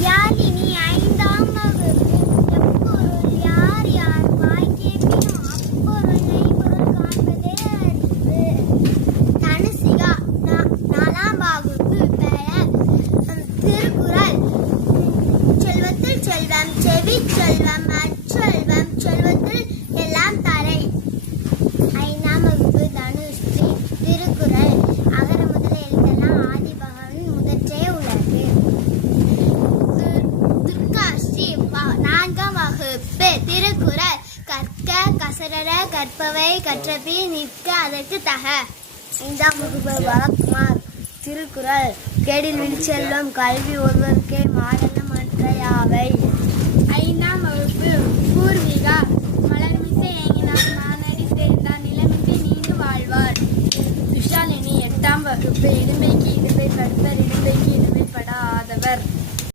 யாழினி ஐந்தாம் வகுப்பு. எப்பொருள் யார் யார் வாய் கேட்பினும் அப்பொருள் மெய்ப்பொருள் காண்பதே அறிவு. தனுசிகா நாலாம் வகுப்பு. பெயர் திருக்குறள். செல்வத்தில் செல்வம், செவி செல்வம், அச்செல்வம், செல்வத்தில் எல்லாம் தலை. ஐந்தாம் வகுப்பு. தனுஸ்ரீ. திருக்குறள். அகர முதல எழுத்தெல்லாம் ஆதி பகவன் முதற்றே உலகு. துர்காஸ்ரீ. நான்காம் வகுப்பு. திருக்குறள். கற்க கசடர கற்பவை கற்றபின் நிற்க அதற்கு தக. ஐந்தாம் வகுப்பு. வழக்குமார். திருக்குறள். கேடில் விழுச்செல்வம், கல்வி ஒருவருக்கே